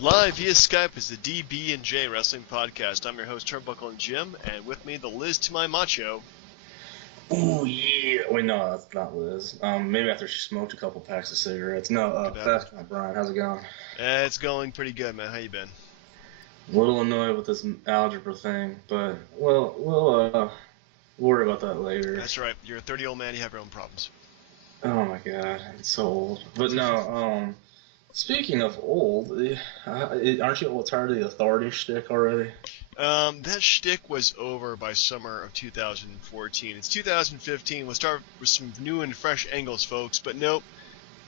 Live via Skype is the DB&J Wrestling Podcast. I'm your host, Turnbuckle and Jim, and with me, the Liz to my macho. Ooh, yeah. Wait, no, that's not Liz. Maybe after she smoked a couple packs of cigarettes. No, Could happen. Fast Brian. How's it going? It's going pretty good, man. How you been? A little annoyed with this algebra thing, but we'll worry about that later. That's right. You're a 30-year-old man. You have your own problems. Oh my god, it's so old. But no, speaking of old, aren't you tired of the authority shtick already? That shtick was over by summer of 2014. It's 2015. We'll start with some new and fresh angles, folks. But nope.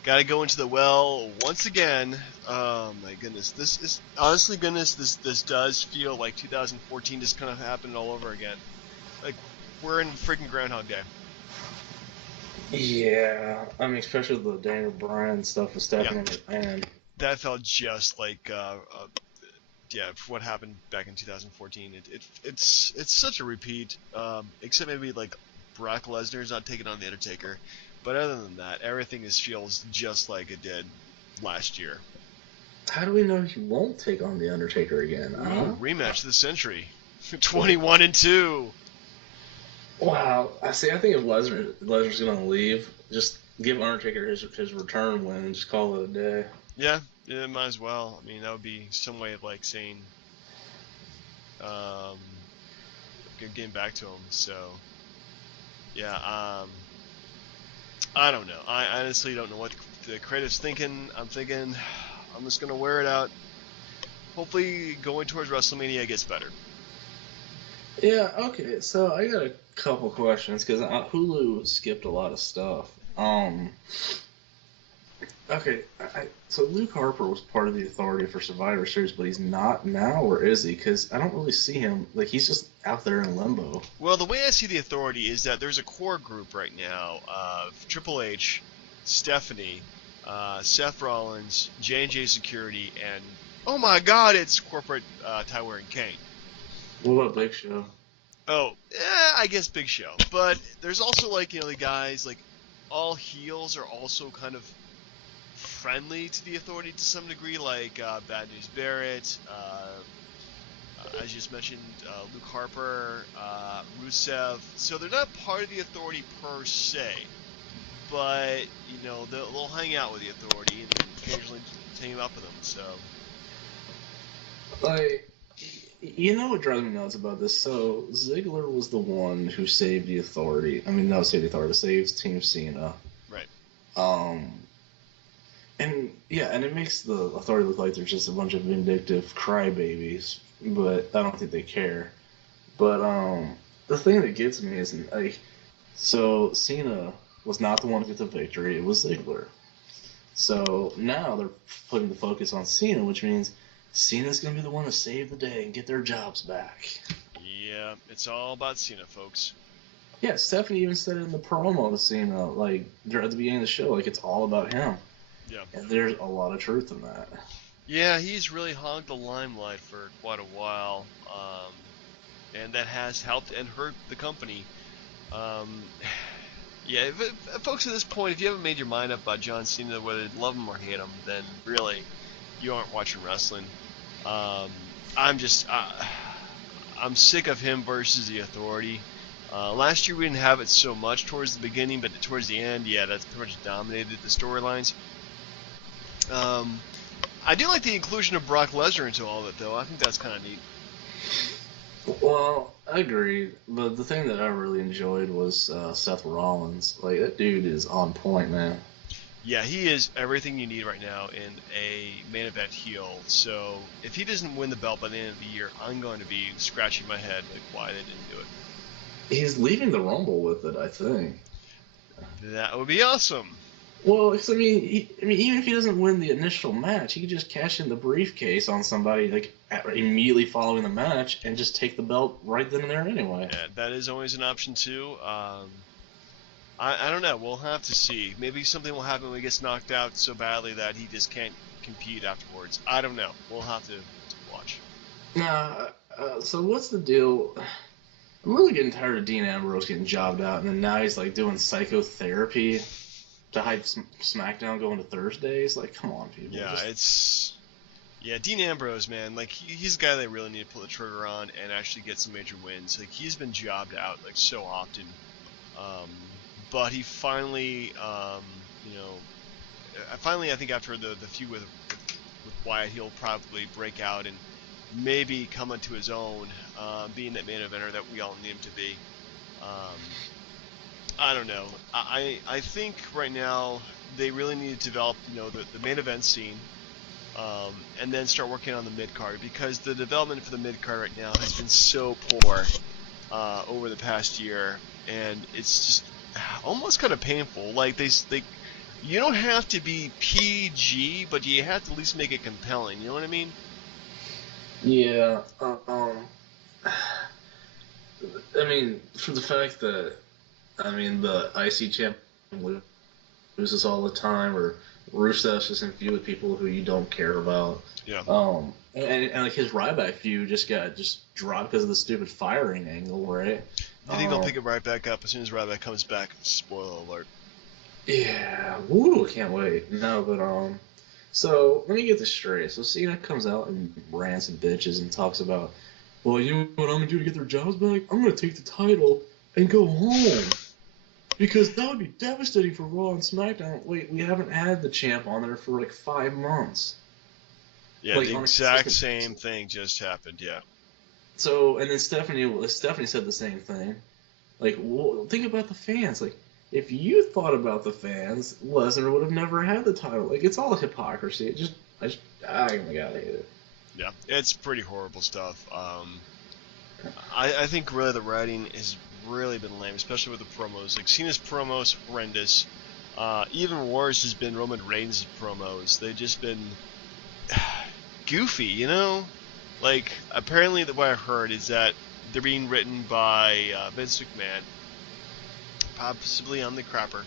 Gotta go into the well once again. Oh my goodness. This is honestly goodness, this does feel like 2014 just kind of happened all over again. Like we're in freaking Groundhog Day. Yeah, I mean, especially the Daniel Bryan stuff with Stephanie McMahon. That felt just like yeah, what happened back in 2014. It's such a repeat, except maybe like Brock Lesnar's not taking on the Undertaker. But other than that, everything feels just like it did last year. How do we know he won't take on the Undertaker again? Rematch of the century, 21-2. Wow. I see. I think if Lesnar's gonna leave, just give Undertaker his return win and just call it a day. Yeah, might as well. I mean, that would be some way of like saying, getting back to him. So, yeah. I don't know. I honestly don't know what the creative's thinking. I'm thinking I'm just gonna wear it out. Hopefully, going towards WrestleMania gets better. Yeah. Okay. So I got a couple questions because Hulu skipped a lot of stuff. Okay. So Luke Harper was part of the Authority for Survivor Series, but he's not now, or is he? Because I don't really see him. Like he's just out there in limbo. Well, the way I see the Authority is that there's a core group right now of Triple H, Stephanie, Seth Rollins, J&J Security, and oh my God, it's corporate Tyler and Kane. What about Big Show? Oh, I guess Big Show. But there's also like the guys like all heels are also kind of friendly to the Authority to some degree, like Bad News Barrett, as you just mentioned, Luke Harper, Rusev. So they're not part of the Authority per se, but they'll hang out with the Authority and occasionally team up with them. So, Like, you know what drives me nuts about this? So Ziggler was the one who saved the Authority. I mean, not saved the Authority, saved Team Cena. right. And yeah, and it makes the Authority look like they're just a bunch of vindictive crybabies, but I don't think they care. But the thing that gets me is like, so Cena was not the one to get the victory; it was Ziggler. So now they're putting the focus on Cena, which means Cena's gonna be the one to save the day and get their jobs back. Yeah, it's all about Cena, folks. Yeah, Stephanie even said it in the promo to Cena, like at the beginning of the show, like it's all about him. Yeah. And there's a lot of truth in that. Yeah, he's really hogged the limelight for quite a while, and that has helped and hurt the company. Yeah, folks, at this point, if you haven't made your mind up about John Cena, whether you love him or hate him, then really, you aren't watching wrestling. I'm sick of him versus the Authority. Last year we didn't have it so much towards the beginning, but towards the end, yeah, that's pretty much dominated the storylines. I do like the inclusion of Brock Lesnar into all of it, though. I think that's kind of neat. Well, I agree, but the thing that I really enjoyed was Seth Rollins. Like, that dude is on point, man. Yeah, he is everything you need right now in a main event heel. So if he doesn't win the belt by the end of the year, I'm going to be scratching my head like why they didn't do it. He's leaving the Rumble with it, I think. That would be awesome. Well, 'cause, I mean, even if he doesn't win the initial match, he could just cash in the briefcase on somebody like immediately following the match and just take the belt right then and there anyway. Yeah, that is always an option too. I don't know. We'll have to see. Maybe something will happen when he gets knocked out so badly that he just can't compete afterwards. I don't know. We'll have to watch. Nah, so what's the deal? I'm really getting tired of Dean Ambrose getting jobbed out, and then now he's like doing psychotherapy to hype SmackDown going to Thursdays. Like, come on, people. Yeah, Yeah, Dean Ambrose, man, like he's a guy they really need to pull the trigger on and actually get some major wins. Like he's been jobbed out like so often, um, but he finally, you know, finally I think after the feud with Wyatt, he'll probably break out and maybe come into his own, being that main eventer that we all need him to be. Um, I don't know. I think right now they really need to develop, the main event scene, and then start working on the mid card because the development for the mid card right now has been so poor over the past year, and it's just almost kind of painful. Like they, you don't have to be PG, but you have to at least make it compelling. You know what I mean? Yeah. I mean, for the fact that the IC champ loses all the time, or Rusev's just in feud with people who you don't care about. Yeah. And like his Ryback feud just got dropped because of the stupid firing angle, right? I think they'll pick it right back up as soon as Ryback comes back. Spoiler alert. Yeah, woo, can't wait. No, but so let me get this straight. So Cena comes out and rants and bitches and talks about, well, you know what I'm gonna do to get their jobs back? I'm gonna take the title and go home. Because that would be devastating for Raw and SmackDown. Wait, we haven't had the champ on there for like 5 months. Yeah, like, the exact same thing just happened, yeah. So, and then Stephanie said the same thing. Like, well, think about the fans. Like, if you thought about the fans, Lesnar would have never had the title. Like, it's all hypocrisy. Oh my god, I hate it. Yeah, it's pretty horrible stuff. I think really the writing has really been lame, especially with the promos. Like, Cena's promos, horrendous. Even worse has been Roman Reigns' promos. They've just been goofy, you know? Like, apparently what I heard is that they're being written by Vince McMahon, possibly on the crapper.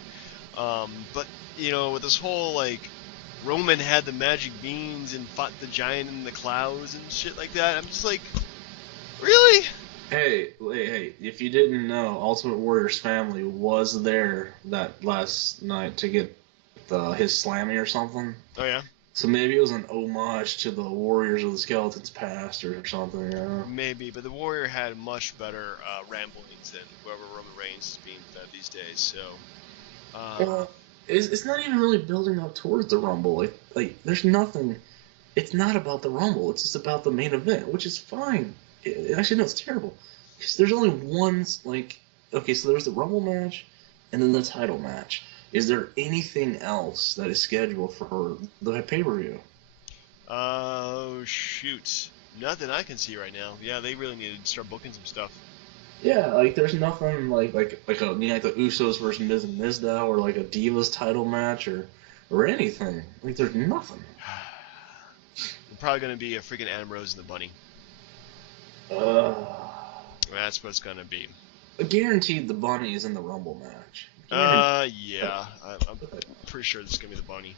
But, with this whole, like, Roman had the magic beans and fought the giant in the clouds and shit like that, I'm just like, really? Hey, if you didn't know, Ultimate Warrior's family was there that last night to get his Slammy or something. Oh, yeah? So maybe it was an homage to the Warriors of the Skeletons past or something, you know? Maybe, but the Warrior had much better ramblings than whoever Roman Reigns is being fed these days, so... Well, it's not even really building up towards the Rumble. Like, there's nothing... It's not about the Rumble, it's just about the main event, which is fine. Actually, no, it's terrible. Because there's only one, like... Okay, so there's the Rumble match, and then the title match. Is there anything else that is scheduled for the pay-per-view? Oh, shoot. Nothing I can see right now. Yeah, they really need to start booking some stuff. Yeah, like there's nothing like the Usos versus Miz and Mizdow, or like a Divas title match, or anything. Like there's nothing. Probably gonna be a freaking Ambrose and the Bunny. That's what it's gonna be. Guaranteed the Bunny is in the Rumble match. Yeah, I'm pretty sure this is gonna be the Bunny.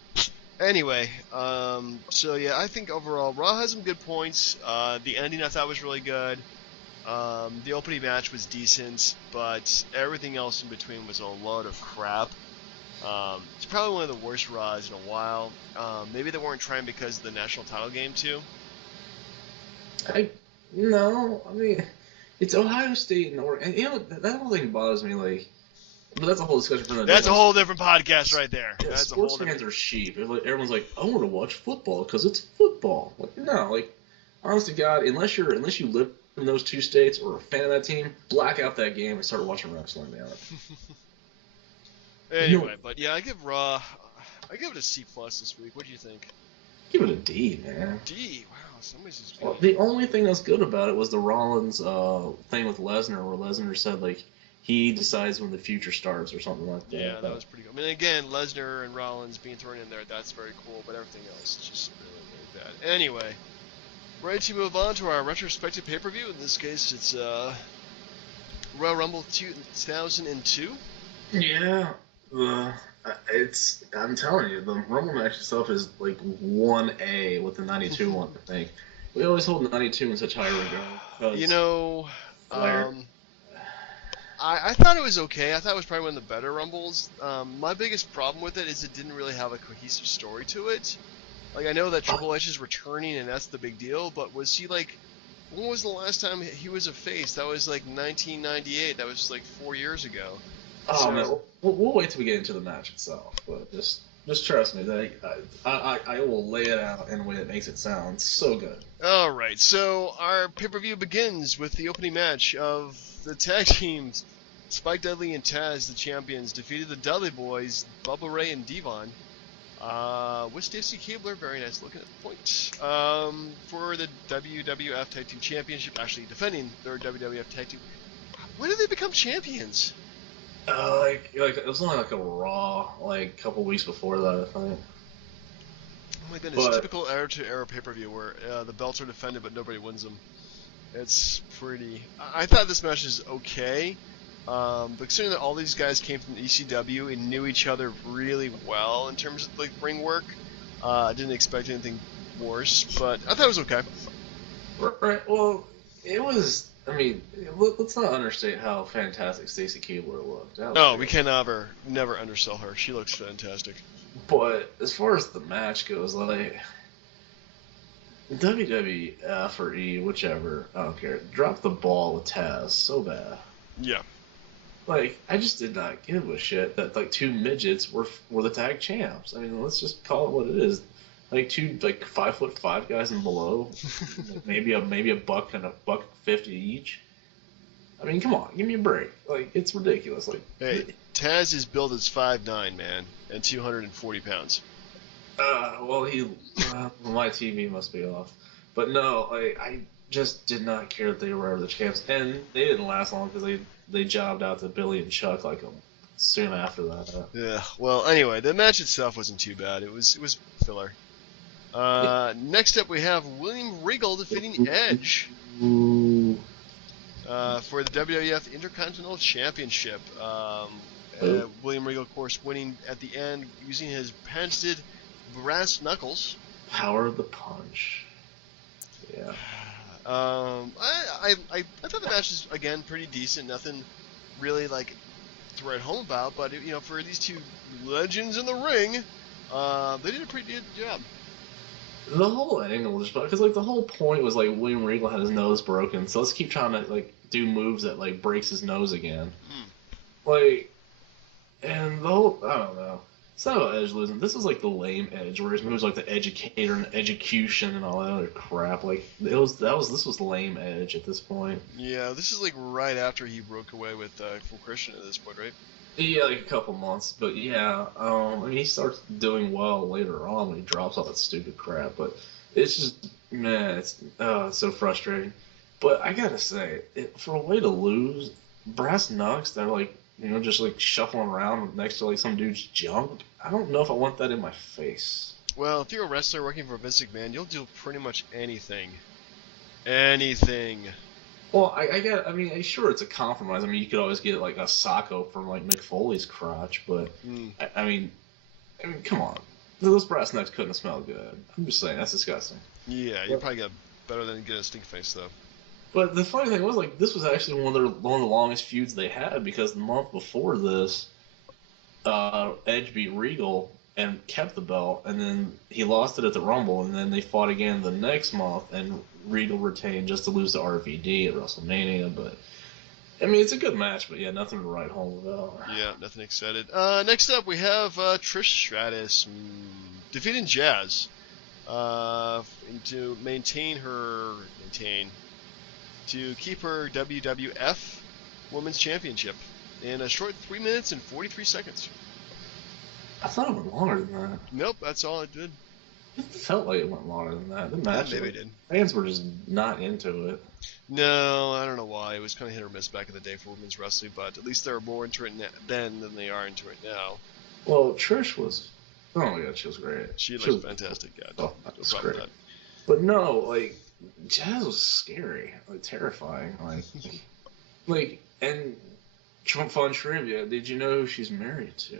Anyway, so yeah, I think overall Raw has some good points. The ending I thought was really good. The opening match was decent, but everything else in between was a load of crap. It's probably one of the worst Raws in a while. Maybe they weren't trying because of the national title game too. No, I mean, it's Ohio State and Oregon. And, that whole thing bothers me. Like, but that's a whole discussion for another day. That's a whole different podcast right there. Yeah, that's sports fans are sheep. Everyone's like, I want to watch football because it's football. Like, no, like, honest to God, unless you live in those two states or a fan of that team, black out that game and start watching wrestling, man. Anyway, but yeah, I give it a C+ this week. What do you think? Give it a D, man. D? Wow, somebody's just... Well, the only thing that's good about it was the Rollins thing with Lesnar, where Lesnar said, like, he decides when the future starts or something like that. Yeah, that was pretty good. I mean, again, Lesnar and Rollins being thrown in there, that's very cool, but everything else is just really, really bad. Anyway, ready to move on to our retrospective pay-per-view. In this case, it's Royal Rumble 2002. Yeah, I'm telling you, the Rumble match itself is like 1A with the 92 one, I think. We always hold 92 in such high regard. You know, I thought it was okay. I thought it was probably one of the better Rumbles. My biggest problem with it is it didn't really have a cohesive story to it. Like, I know that Triple H is returning, and that's the big deal, but was he, like, when was the last time he was a face? That was, like, 1998. That was, like, 4 years ago. Oh So, man, we'll wait till we get into the match itself. But just trust me, that I will lay it out in a way that makes it sound so good. alright, so our pay-per-view begins with the opening match of the tag teams. Spike Dudley and Taz, the champions, defeated the Dudley Boys, Bubba Ray and Devon, with Stacy Keibler, very nice looking at the point, for the WWF Tag Team Championship, actually defending their WWF Tag Team. When did they become champions? Like it was only like a Raw, like a couple weeks before that, I think. Oh my goodness, typical era-to-era pay-per-view where the belts are defended but nobody wins them. It's pretty... I thought this match is okay, but considering that all these guys came from ECW and knew each other really well in terms of like ring work, I didn't expect anything worse, but I thought it was okay. Right. Well, it was. I mean, let's not understate how fantastic Stacy Keibler looked. No, we can never undersell her. She looks fantastic. But as far as the match goes, like WWF or E, whichever, I don't care, dropped the ball with Taz so bad. Yeah. Like, I just did not give a shit that like two midgets were the tag champs. I mean, let's just call it what it is. Like two 5'5" guys and below, maybe a buck and a $1.50 each. I mean, come on, give me a break. Like, it's ridiculous. Like, hey, Taz is billed as 5'9", man, and 240 pounds. Well, my TV must be off. But no, I just did not care that they were ever the champs, and they didn't last long because they jobbed out to Billy and Chuck like soon after that. Yeah. Well, anyway, the match itself wasn't too bad. It was filler. Next up, we have William Regal defeating Edge for the WWF Intercontinental Championship. William Regal, of course, winning at the end using his patented brass knuckles. Power of the punch. Yeah. I thought the match was again pretty decent. Nothing really like to write home about, but for these two legends in the ring, they did a pretty good job. The whole angle was because like the whole point was like William Regal had his nose broken, so let's keep trying to like do moves that like breaks his nose again. Like, and the whole I don't know. It's not about Edge losing. This is like the lame Edge, where his moves like the educator and execution and all that other crap. Like this was lame Edge at this point. Yeah, this is like right after he broke away with Full Christian at this point, right? Yeah, like a couple months, but yeah, I mean, he starts doing well later on when he drops all that stupid crap, but it's just, man, it's so frustrating. But I gotta say, for a way to lose, brass knucks, they're like, just like shuffling around next to like some dude's junk, I don't know if I want that in my face. Well, if you're a wrestler working for Vince McMahon, you'll do pretty much anything. Anything. Well, I mean, sure, it's a compromise. I mean, you could always get like a socko from like Mick Foley's crotch, but I mean, come on, those brass knucks couldn't have smelled good. I'm just saying, that's disgusting. Yeah, you probably got better than get a stink face though. But the funny thing was, like, this was actually one of the longest feuds they had because the month before this, Edge beat Regal and kept the belt, and then he lost it at the Rumble, and then they fought again the next month, and Regal retained just to lose to RVD at WrestleMania. But I mean, it's a good match, but yeah, nothing to write home about. Yeah, nothing excited. Next up, we have Trish Stratus defeating Jazz to keep her WWF Women's Championship in a short 3 minutes and 43 seconds. I thought it went longer than that. Nope, that's all it did. It felt like it went longer than that. The match, maybe it did. Fans were just not into it. No, I don't know why. It was kind of hit or miss back in the day for women's wrestling, but at least they were more into it then than they are into it now. Well, Trish was... Oh my god, she was great. She was fantastic, yeah. Oh, that's great. That. But no, like, Jazz was scary, like terrifying, and fun trivia. Did you know who she's married to?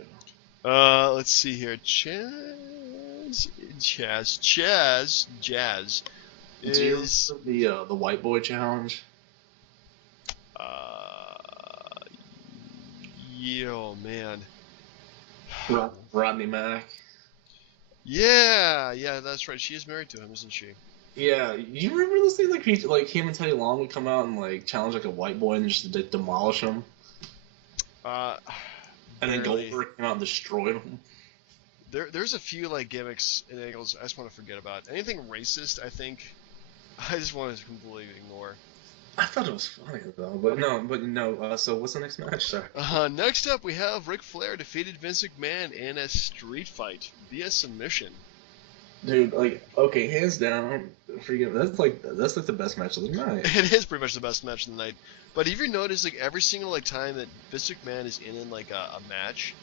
Let's see here. Jazz is the White Boy Challenge. Yo, man. Rodney Mack. Yeah, that's right. She is married to him, isn't she? Yeah, you remember this thing? Like him and Teddy Long would come out and like challenge like a white boy and just demolish him, Uh, and then barely. Goldberg came out and destroyed him. There's a few like gimmicks and angles I just want to forget about. Anything racist, I think, I just want to completely ignore. I thought it was funny though, but no. So what's the next match, sir? Next up, we have Ric Flair defeated Vince McMahon in a street fight via submission. Dude, like, okay, hands down, forget that's like the best match of the night. It is pretty much the best match of the night. But if you notice, like every single like time that Vince McMahon is in like a match,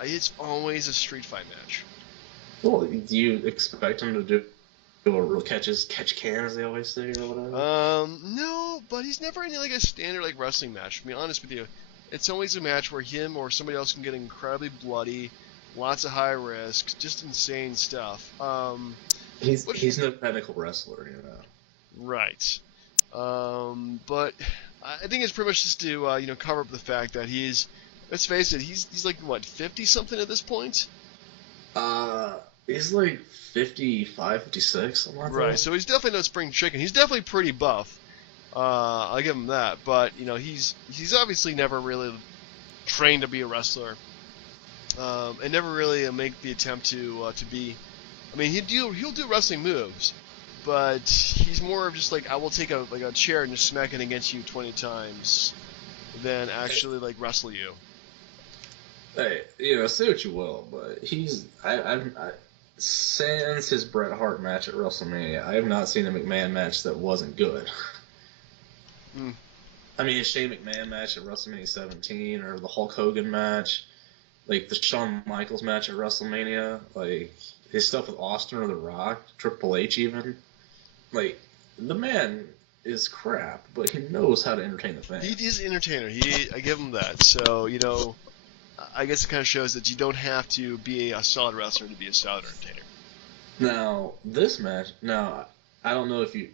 it's always a street fight match. Well, do you expect him to do a real catch can, as they always say, or whatever? No, but he's never in like a standard like wrestling match. To be honest with you, it's always a match where him or somebody else can get incredibly bloody, lots of high risk, just insane stuff. He's no technical wrestler, you know. Right. But I think it's pretty much just to cover up the fact that he's, let's face it, he's like what 50 something at this point. He's like 55, 56, something like Right. that. So he's definitely no spring chicken. He's definitely pretty buff. I'll give him that. But he's obviously never really trained to be a wrestler, and never really make the attempt to be. I mean, he'll do wrestling moves, but he's more of just like I will take a chair and just smack it against you 20 times, than actually like wrestle you. Hey, say what you will, but since his Bret Hart match at WrestleMania, I have not seen a McMahon match that wasn't good. Mm. I mean, his Shane McMahon match at WrestleMania 17, or the Hulk Hogan match, like the Shawn Michaels match at WrestleMania, like his stuff with Austin or The Rock, Triple H even. Like, the man is crap, but he knows how to entertain the fans. He is an entertainer. I give him that. So I guess it kind of shows that you don't have to be a solid wrestler to be a solid entertainer. Now, this match, I don't know if you.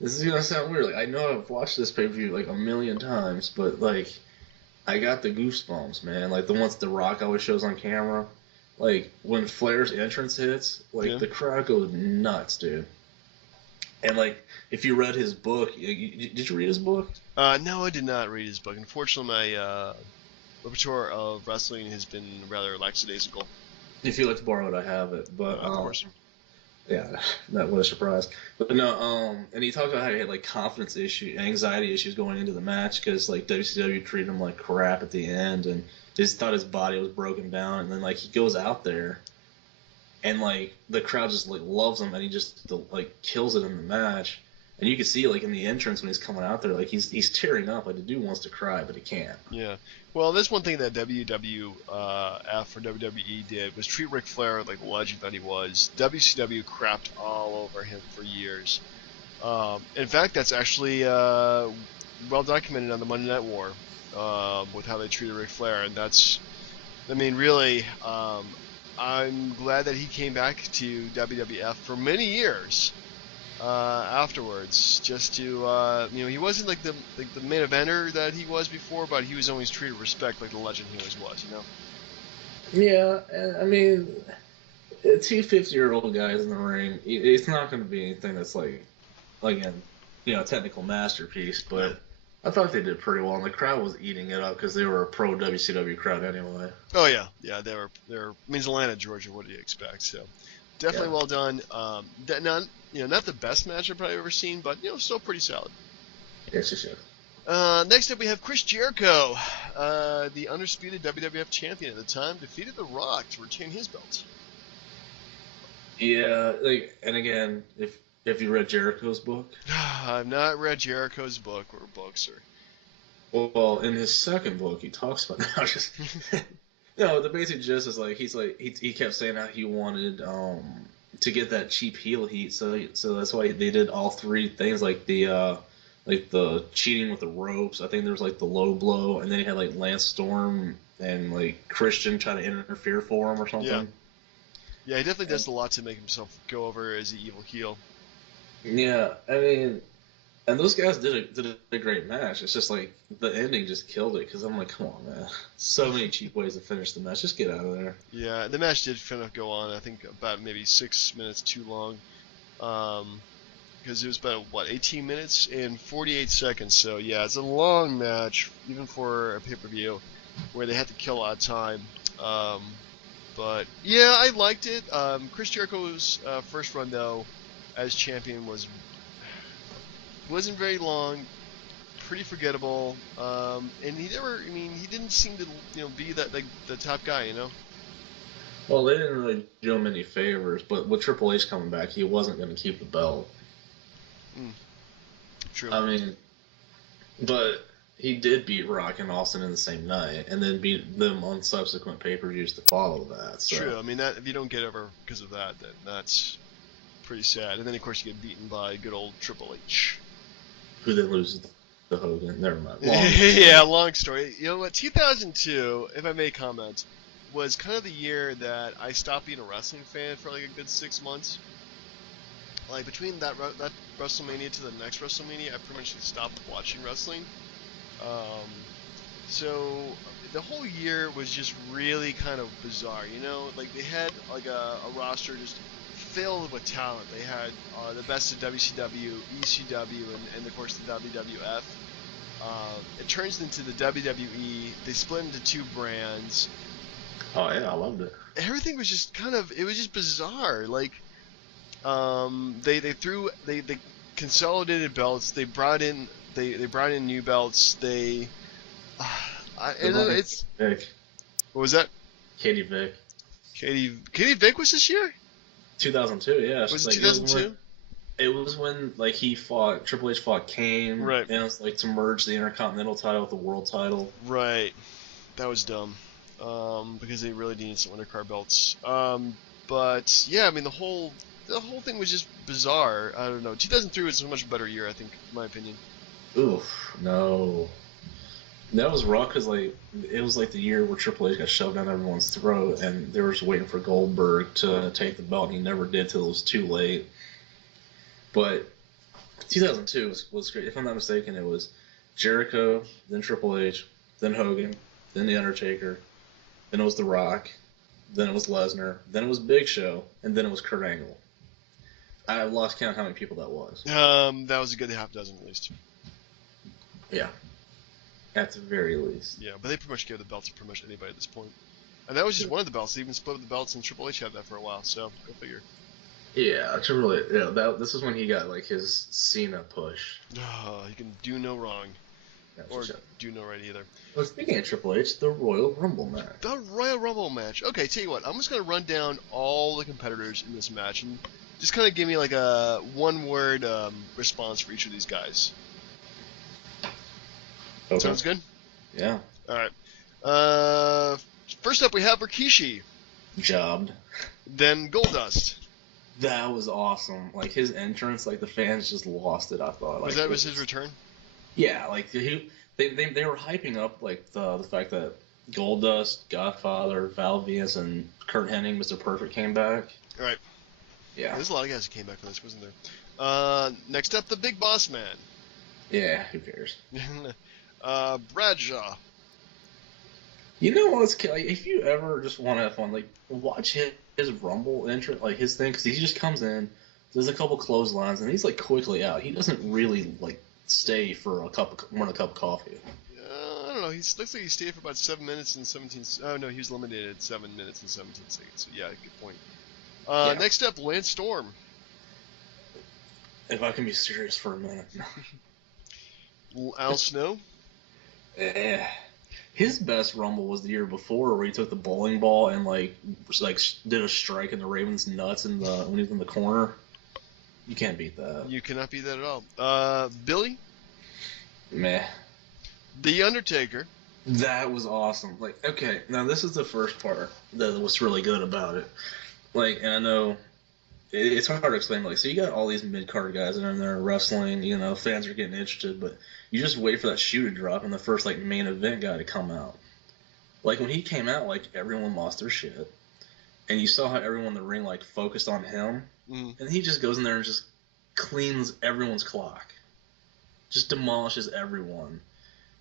This is gonna sound weird. Like, I know I've watched this pay per view like a million times, but like, I got the goosebumps, man. Like the ones The Rock always shows on camera. Like when Flair's entrance hits, like the crowd goes nuts, dude. And like, if you read his book, did you read his book? No, I did not read his book. Unfortunately, my repertoire of wrestling has been rather lackadaisical. If you'd like to borrow it, I have it. But of course. Yeah, that was a surprise. But no, and he talked about how he had like confidence anxiety issues going into the match because like WCW treated him like crap at the end, and just thought his body was broken down. And then like he goes out there, and like the crowd just like loves him, and he just like kills it in the match. And you can see like in the entrance when he's coming out there, like he's tearing up. Like the dude wants to cry, but he can't. Yeah. Well, there's one thing that WWF or WWE did was treat Ric Flair like the legend that he was. WCW crapped all over him for years. In fact, that's actually well documented on the Monday Night War with how they treated Ric Flair, and that's, I mean, really, I'm glad that he came back to WWF for many years. Afterwards, just to he wasn't like the main eventer that he was before, but he was always treated with respect like the legend he always was, Yeah, I mean, 50-year-old guys in the ring, it's not going to be anything that's like, again, a technical masterpiece. But I thought they did pretty well, and the crowd was eating it up because they were a pro WCW crowd anyway. Oh yeah, they were. I mean, Atlanta, Georgia. What do you expect? So definitely well done. Not the best match I've probably ever seen, but still pretty solid. Yes, yes, yes. Next up, we have Chris Jericho, the undisputed WWF champion at the time, defeated The Rock to retain his belt. Yeah, and again, if you read Jericho's book, I've not read Jericho's book or books or. Well, in his second book, he talks about no, the basic gist is he kept saying how he wanted to get that cheap heel heat, so that's why they did all three things, like the cheating with the ropes. I think there was like the low blow, and then he had like Lance Storm and like Christian try to interfere for him or something. Yeah, he definitely does a lot to make himself go over as an evil heel. Yeah, I mean, And those guys did a great match. It's just like the ending just killed it because I'm like, come on, man. So many cheap ways to finish the match. Just get out of there. Yeah, the match did kind of go on. I think about maybe 6 minutes too long. Because it was about 18 minutes and 48 seconds. So yeah, it's a long match, even for a pay-per-view, where they had to kill a lot of time. Um, but yeah, I liked it. Chris Jericho's first run though, as champion wasn't very long, pretty forgettable. And he never, I mean, he didn't seem to be that like the top guy, you know. Well, they didn't really do him any favors, but with Triple H coming back, he wasn't going to keep the belt. Mm, true. I mean, but he did beat Rock and Austin in the same night, and then beat them on subsequent pay-per-views to follow that. So. True. I mean, that if you don't get over because of that, then that's pretty sad. And then of course you get beaten by good old Triple H. Who then loses to Hogan? Never mind. Yeah, long story. You know what? 2002, if I may comment, was kind of the year that I stopped being a wrestling fan for like a good 6 months. Like between that WrestleMania to the next WrestleMania, I pretty much stopped watching wrestling. Um, so the whole year was just really kind of bizarre, you know. Like they had like a roster just filled with talent. They had the best of WCW, ECW, and of course the WWF. It turns into the WWE. They split into two brands. Oh yeah, I loved it. Everything was just it was just bizarre. Like they consolidated belts. They brought in new belts. And it's Vic. what was that? Katie Vic. Katie Vick was this year? 2002, yeah. Was Like, it 2002? It was when like Triple H fought Kane, Right. and it was like to merge the Intercontinental title with the World title. Right. That was dumb. Because they really needed some undercard belts. But yeah, I mean the whole thing was just bizarre. I don't know. 2003 was a much better year, I think, in my opinion. Oof, no. That was rough because like it was like the year where Triple H got shoved down everyone's throat, and they were just waiting for Goldberg to take the belt, and he never did till it was too late. But 2002 was great. If I'm not mistaken, it was Jericho, then Triple H, then Hogan, then The Undertaker, then it was The Rock, then it was Lesnar, then it was Big Show, and then it was Kurt Angle. I lost count how many people that was. That was a good half dozen at least. Yeah, at the very least. Yeah, but they pretty much gave the belts to pretty much anybody at this point. And that was just one of the belts. They even split up the belts, and Triple H had that for a while. So go figure. Yeah, Triple H. Yeah, this is when he got like his Cena push. He can do no wrong, or do no right either. Well, speaking of Triple H, the Royal Rumble match. The Royal Rumble match. Okay, tell you what, I'm just gonna run down all the competitors in this match and just kind of give me like a one-word response for each of these guys. Okay. Sounds good. Yeah. All right. First up we have Rikishi. Jobbed. Then Goldust. That was awesome. Like his entrance, like the fans just lost it. I thought. Like, Was his return? Yeah, like they were hyping up like the fact that Goldust, Godfather, Val Venus, and Kurt Hennig, Mr. Perfect came back. All right. Yeah. There's a lot of guys who came back for this, wasn't there? Next up, the Big Boss Man. Yeah, who cares? Bradshaw. You know what's like, if you ever just want to have fun, like watch his Rumble entrance, like his thing, because he just comes in, does a couple clotheslines, and he's like quickly out. He doesn't really like stay for run a cup of coffee. I don't know. He looks like he stayed for about 7 minutes and 17. Oh no, he was eliminated at 7 minutes and 17 seconds. So yeah, good point. Yeah. Next up, Lance Storm. If I can be serious for a minute. Al Snow. His best Rumble was the year before, where he took the bowling ball and like did a strike in the Ravens' nuts when he was in the corner. You can't beat that. You cannot beat that at all. Billy. Meh. The Undertaker. That was awesome. Like, okay, now this is the first part that was really good about it. Like, and I know it's hard to explain. Like, so you got all these mid-card guys that are in there wrestling. You know, fans are getting interested, but you just wait for that shoe to drop and the first like main event guy to come out. Like when he came out, like everyone lost their shit, and you saw how everyone in the ring like focused on him, and he just goes in there and just cleans everyone's clock. just demolishes everyone.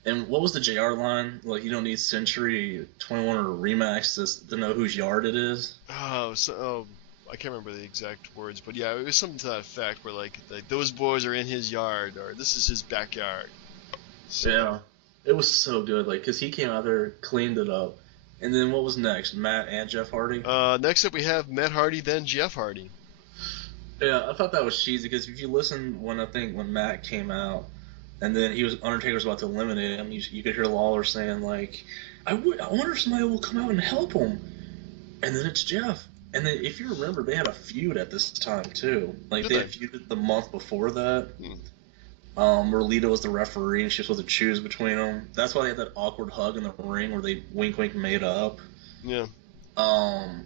And what was the JR line? Like, you don't need Century 21 or Remax to know whose yard it is. I can't remember the exact words, but yeah, it was something to that effect, where like those boys are in his yard, or this is his backyard. So, Yeah. It was so good, like, because he came out there, cleaned it up. And then what was next? Matt and Jeff Hardy? next up we have Matt Hardy, then Jeff Hardy. Yeah, I thought that was cheesy because if you listen when Matt came out, and then Undertaker was about to eliminate him, you could hear Lawler saying like, I wonder if somebody will come out and help him, and then it's Jeff. And then if you remember, they had a feud at this time too. Like they had feuded the month before that. Where Lita was the referee and she was supposed to choose between them. That's why they had that awkward hug in the ring where they wink made up. Yeah. I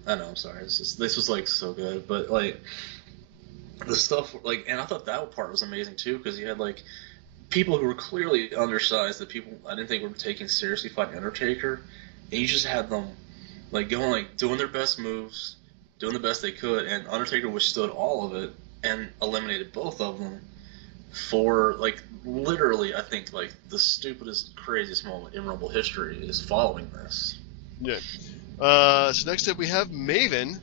know. I'm sorry. This was like so good, but like the stuff like, and I thought that part was amazing too because you had like people who were clearly undersized that people I didn't think were taking seriously fighting Undertaker, and you just had them like going like doing their best moves, doing the best they could, and Undertaker withstood all of it and eliminated both of them for like literally I think like the stupidest, craziest moment in Rumble history is following this. Yeah. So next up we have Maven.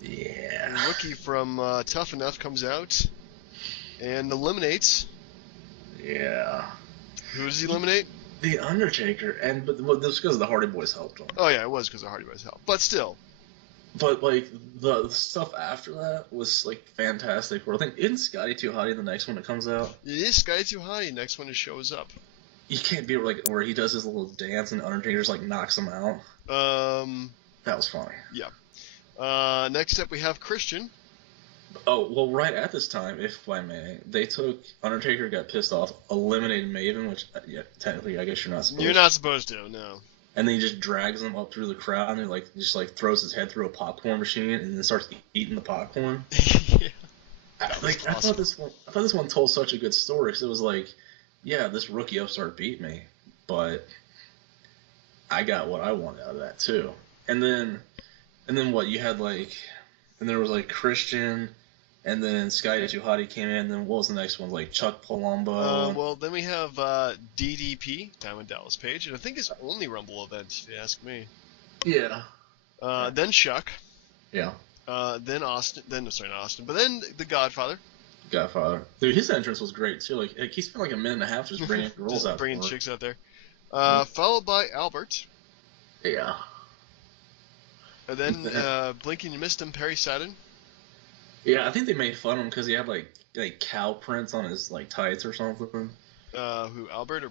Yeah. A rookie from Tough Enough comes out and eliminates. Yeah. Who does he eliminate? The Undertaker, but this was because the Hardy Boys helped him. Oh yeah, it was because the Hardy Boys helped, but still. But like the stuff after that was like fantastic. Where I think isn't Scotty Too Hotty the next one that comes out? It is Scotty Too Hotty. Next one it shows up. You can't be like where he does his little dance and Undertaker just like knocks him out. That was funny. Yeah. Next up we have Christian. Oh well, right at this time, if I may, they took Undertaker got pissed off, eliminated Maven, which yeah, technically I guess you're not supposed. You're not supposed to, no. And then he just drags him up through the crowd and like just like throws his head through a popcorn machine and then starts eating the popcorn. Yeah. I thought this one told such a good story because it was like, yeah, this rookie upstart beat me, but I got what I wanted out of that too. And then what you had like, and there was like Christian, and then Sky Too Hotty came in. And then what was the next one? Like Chuck Palumbo. Well, then we have DDP, Diamond Dallas Page, and I think his only Rumble event, if you ask me. Yeah. Then Chuck. Yeah. Then Austin. Sorry, not Austin. But then the Godfather. Godfather. Dude, his entrance was great too. Like he spent like a minute and a half just bringing girls just out. Bringing chicks out there. Followed by Albert. Yeah. And then blinking you missed him, Perry Saturn. Yeah, I think they made fun of him because he had like cow prints on his like tights or something. Who, Albert or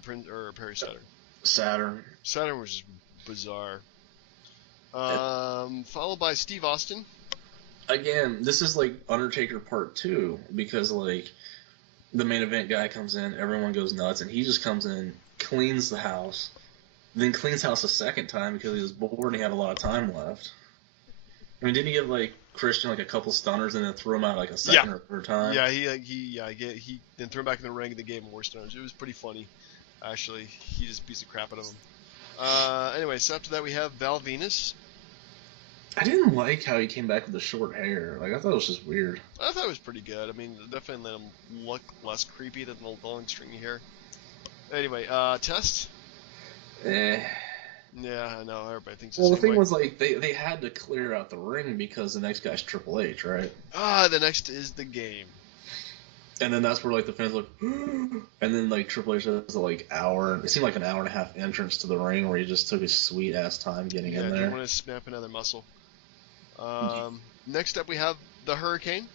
Perry Saturn? Saturn. Saturn was just bizarre. Followed by Steve Austin. Again, this is like Undertaker Part 2 because like the main event guy comes in, everyone goes nuts, and he just comes in, cleans the house, then cleans house a second time because he was bored and he had a lot of time left. I mean, didn't he give like Christian like a couple stunners and then threw him out like a second or third time? Yeah, he then threw him back in the ring and they gave him more stunners. It was pretty funny, actually. He just beats the crap out of him. Anyway, so after that we have Val Venus. I didn't like how he came back with the short hair. Like I thought it was just weird. I thought it was pretty good. I mean, definitely let him look less creepy than the long stringy hair. Anyway, Test. Yeah, I know. Everybody thinks the same way. Well, the thing was, like, they had to clear out the ring because the next guy's Triple H, right? The next is the game. And then that's where, like, the fans look, and then, like, Triple H has, like, it seemed like an hour and a half entrance to the ring where he just took his sweet-ass time getting in there. Yeah, didn't want to snap another muscle. Next up we have the Hurricane.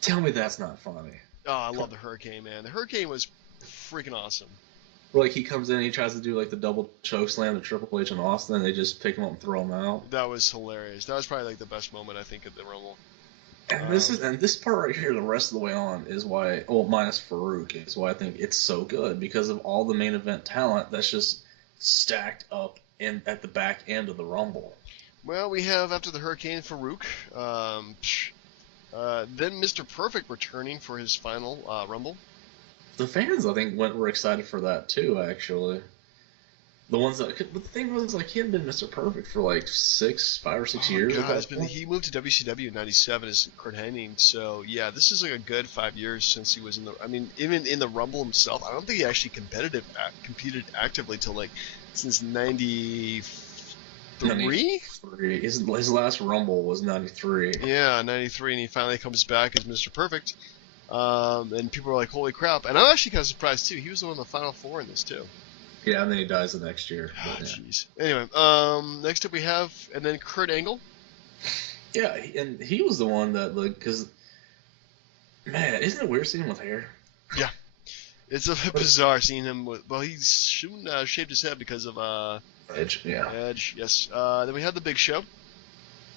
Tell me that's not funny. Oh, I love the Hurricane, man. The Hurricane was freaking awesome. Like, he comes in and he tries to do, like, the double choke slam to Triple H and Austin, and they just pick him up and throw him out. That was hilarious. That was probably, like, the best moment, I think, at the Rumble. And this part right here, the rest of the way on, is why, minus Farouk, is why I think it's so good, because of all the main event talent that's just stacked up at the back end of the Rumble. Well, we have, after the Hurricane, Farouk. Then Mr. Perfect returning for his final Rumble. The fans, I think, were excited for that too. Actually, The ones that, but the thing was, like, he hadn't been Mr. Perfect for like 5 or 6 years at God, that point. he moved to WCW in '97 as Kurt Hennig. So yeah, this is like a good 5 years since he was in the. I mean, even in the Rumble himself, I don't think he actually competed actively till like since '93. 93. His last Rumble was 93. Yeah, '93, and he finally comes back as Mr. Perfect. And people are like, "Holy crap!" And I'm actually kind of surprised too. He was the one in the Final Four in this too. Yeah, and then he dies the next year. Ah, But yeah. jeez. Anyway, next up we have, and then Kurt Angle. Yeah, and he was the one that, like, because, man, isn't it weird seeing him with hair? Yeah, it's a bit bizarre seeing him with. Well, he's shaved his head because of Edge, yeah. Edge. Yes. Then we had the Big Show.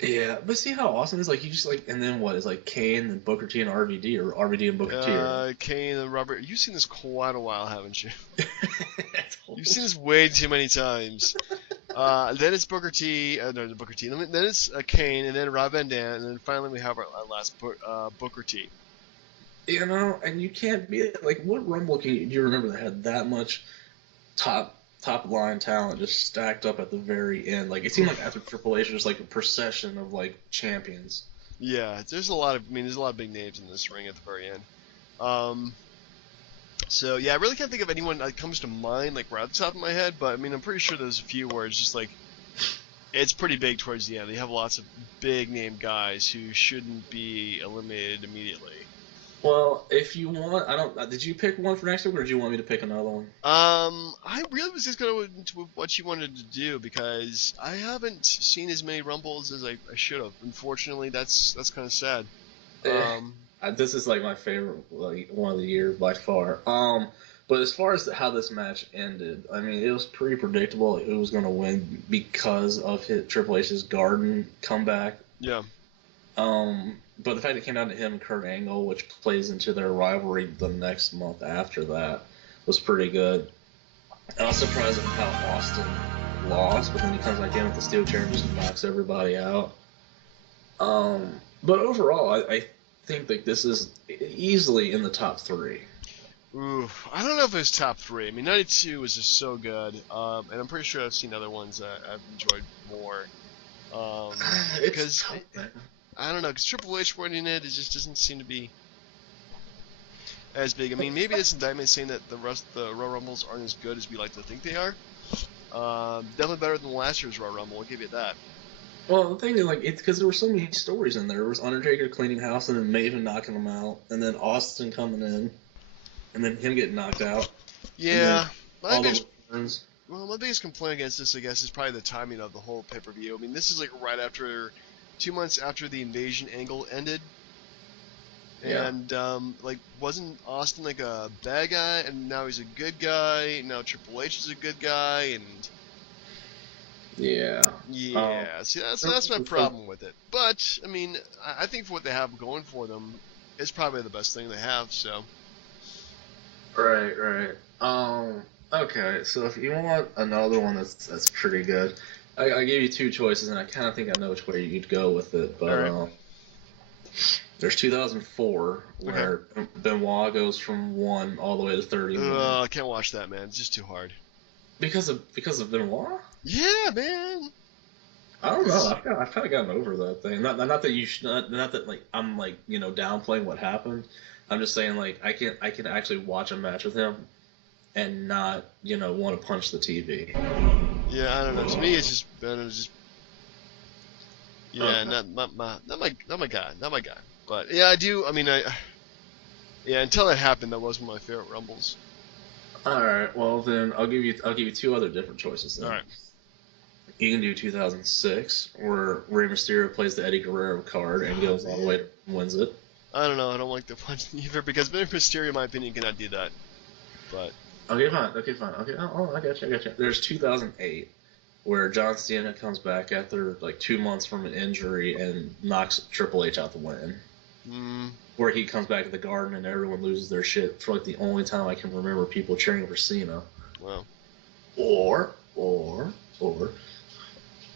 Yeah, but see how awesome it is? Like, you just, like, and then what? It's like Kane and Booker T and RVD, or RVD and Booker T. Kane and Robert. You've seen this quite a while, haven't you? Totally. You've seen this way too many times. Then it's Booker T. No, Booker T. Then it's Kane, and then Rob Van Dam, and then finally we have our last Booker T. You know, and you can't be like, what Rumble do you remember that had that much top line talent just stacked up at the very end? Like, it seemed like after Triple H, it was like a procession of like champions. Yeah, there's a lot of big names in this ring at the very end. So yeah, I really can't think of anyone that comes to mind like right off the top of my head, but I mean I'm pretty sure there's a few where it's just like it's pretty big towards the end. They have lots of big name guys who shouldn't be eliminated immediately. Well, if you want, I don't. Did you pick one for next week, or did you want me to pick another one? I really was just going into what you wanted to do because I haven't seen as many Rumbles as I should have. Unfortunately, that's kind of sad. This is like my favorite, like, one of the year by far. But as far as how this match ended, I mean, it was pretty predictable who was going to win because of Triple H's Garden comeback. Yeah. But the fact it came down to him and Kurt Angle, which plays into their rivalry the next month after that, was pretty good. And I was surprised at how Austin lost, but then he comes back in with the steel chair and just knocks everybody out. But overall, I think that this is easily in the top three. Ooh, I don't know if it's top three. I mean, '92 was just so good, and I'm pretty sure I've seen other ones that I've enjoyed more. Because I don't know, because Triple H winning it just doesn't seem to be as big. I mean, maybe this indictment is saying that the rest of the Royal Rumbles aren't as good as we like to think they are. Definitely better than last year's Royal Rumble. I'll give you that. Well, the thing is, like, it's because there were so many stories in there. There was Undertaker cleaning house, and then Maven knocking him out, and then Austin coming in, and then him getting knocked out. Yeah. All the returns. Well, my biggest complaint against this, I guess, is probably the timing of the whole pay-per-view. I mean, this is like right after, 2 months after the Invasion angle ended. Yeah. And, like, wasn't Austin like a bad guy, and now he's a good guy, now Triple H is a good guy, and... Yeah. Yeah, see, that's my problem with it. But, I mean, I think for what they have going for them, it's probably the best thing they have, so... Right. Okay, so if you want another one that's pretty good, I gave you two choices, and I kind of think I know which way you'd go with it. But there's 2004 where Benoit goes from 1 all the way to 31. I can't watch that, man. It's just too hard. Because of Benoit? Yeah, man. I don't know. I've kind of gotten over that thing. Not that you should, not that like I'm like downplaying what happened. I'm just saying, like, I can actually watch a match with him and not want to punch the TV. Yeah, I don't know. To me, it's just yeah, not my guy. But yeah, I do. I mean, until that happened, that was one of my favorite Rumbles. All right. Well, then I'll give you two other different choices. Then. All right. You can do 2006, where Rey Mysterio plays the Eddie Guerrero card and goes all the way to wins it. I don't know. I don't like the punch either because Rey Mysterio, in my opinion, cannot do that. But okay, fine. Okay, I got you. There's 2008, where John Cena comes back after like 2 months from an injury and knocks Triple H out the win. Where he comes back to the Garden and everyone loses their shit for like the only time I can remember people cheering for Cena. Wow. Or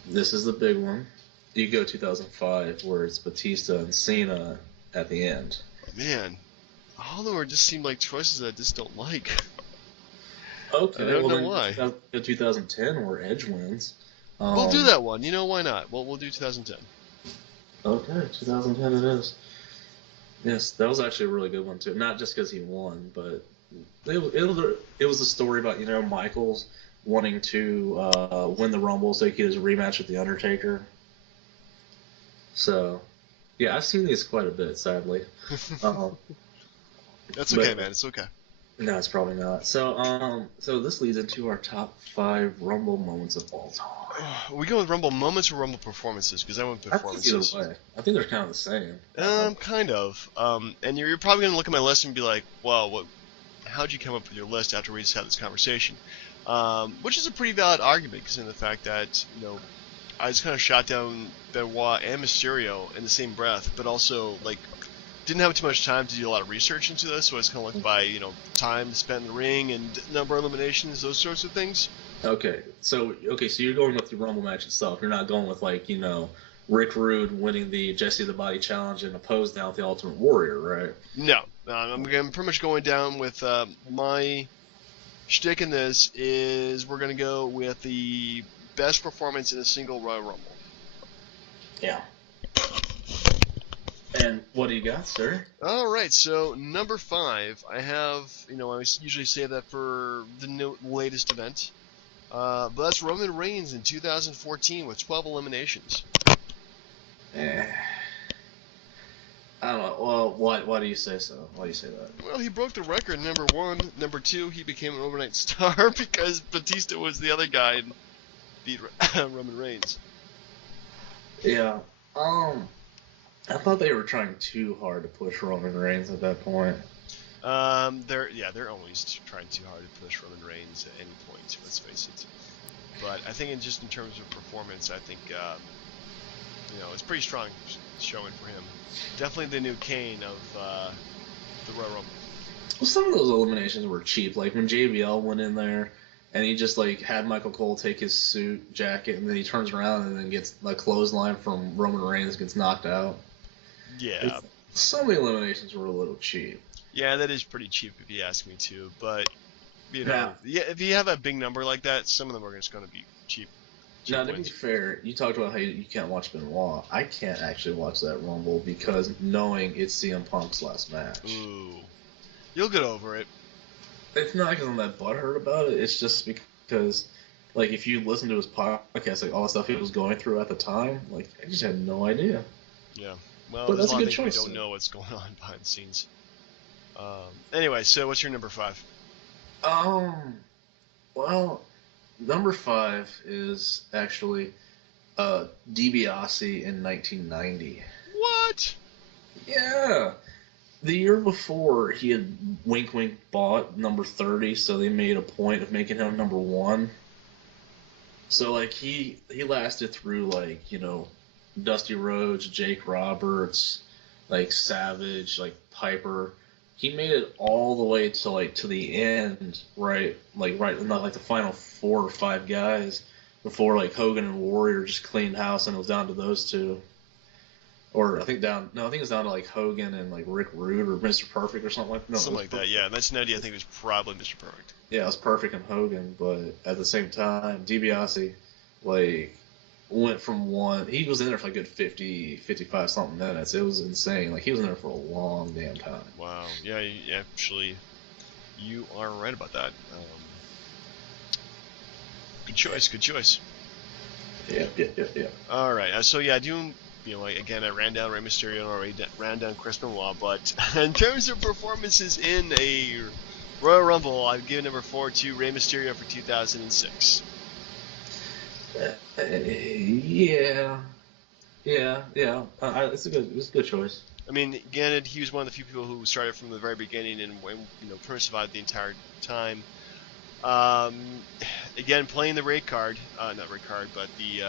this is the big one. You go 2005, where it's Batista and Cena at the end. Man, all of them just seem like choices that I just don't like. I Okay, don't well know then why. go 2010 where Edge wins. We'll do Um, that one. You know, why not? Well, we'll do 2010. okay, 2010 it is. Yes, that was actually a really good one too. Not just because he won, but it was a story about Michaels wanting to win the Rumble so he could get his rematch with the Undertaker. So yeah, I've seen these quite a bit, sadly. Um, That's okay, but man. It's okay. no, it's probably not. So this leads into our top 5 Rumble moments of all time. Are we going with Rumble moments or Rumble performances? Because I went I think either performances. way. I think they're kind of the same. Kind of. And you're probably gonna look at my list and be like, "Well, how'd you come up with your list after we just had this conversation?" Which is a pretty valid argument, considering the fact that I just kind of shot down Benoit and Mysterio in the same breath, but also like didn't have too much time to do a lot of research into this, so I just kind of looked by time spent in the ring and number of eliminations, those sorts of things. So you're going with the Rumble match itself. You're not going with Rick Rude winning the Jesse the Body Challenge and opposed now with the Ultimate Warrior, right? No, I'm pretty much going down with my shtick in this is we're gonna go with the best performance in a single Royal Rumble. Yeah. And what do you got, sir? All right, so number 5, I have I usually say that for the latest event, but that's Roman Reigns in 2014 with 12 eliminations. Eh, I don't know. Well, why do you say so? Why do you say that? Well, he broke the record, number 1. Number 2, he became an overnight star because Batista was the other guy and beat Roman Reigns. Yeah. I thought they were trying too hard to push Roman Reigns at that point. They're always trying too hard to push Roman Reigns at any point. Let's face it. But I think in terms of performance, I think it's pretty strong showing for him. Definitely the new Kane of the Royal Rumble. Well, some of those eliminations were cheap. Like when JBL went in there and he just had Michael Cole take his suit jacket and then he turns around and then gets a clothesline from Roman Reigns, gets knocked out. Yeah. Some of the eliminations were a little cheap. Yeah, that is pretty cheap if you ask me to. But Yeah. if you have a big number like that, some of them are just going to be cheap. Now, to be fair, you talked about how you can't watch Benoit. I can't actually watch that Rumble because knowing it's CM Punk's last match. Ooh. You'll get over it. It's not because I'm that butthurt about it. It's just because, if you listen to his podcast, all the stuff he was going through at the time, I just had no idea. Yeah. Well, but there's that's a lot a good of things choice. we don't know what's going on behind the scenes. Anyway, so what's your number 5? Well, number 5 is actually DiBiase in 1990. What? Yeah. The year before, he had wink wink bought number 30, so they made a point of making him number 1. So he lasted through Dusty Rhodes, Jake Roberts, Savage, Piper. He made it all the way to the end, right? Right in the final 4 or 5 guys before Hogan and Warrior just cleaned house and it was down to those two. Or I think it was down to Hogan and Rick Rude or Mr. Perfect or something like that. No, something like that. Yeah, 1990 I think it was probably Mr. Perfect. Yeah, it was Perfect and Hogan, but at the same time, DiBiase went from one. He was in there for a good 50, 55 something minutes. It was insane. He was in there for a long damn time. Wow. Yeah, actually, you are right about that. Good choice. Good choice. Yeah. All right. So yeah, I do. Again, I ran down Rey Mysterio and I ran down Chris Benoit, but in terms of performances in a Royal Rumble, I'd give number 4 to Rey Mysterio for 2006. Yeah. It's a good choice. I mean, again, he was one of the few people who started from the very beginning and survived the entire time. Again, playing the Ray card, not Ray card, but the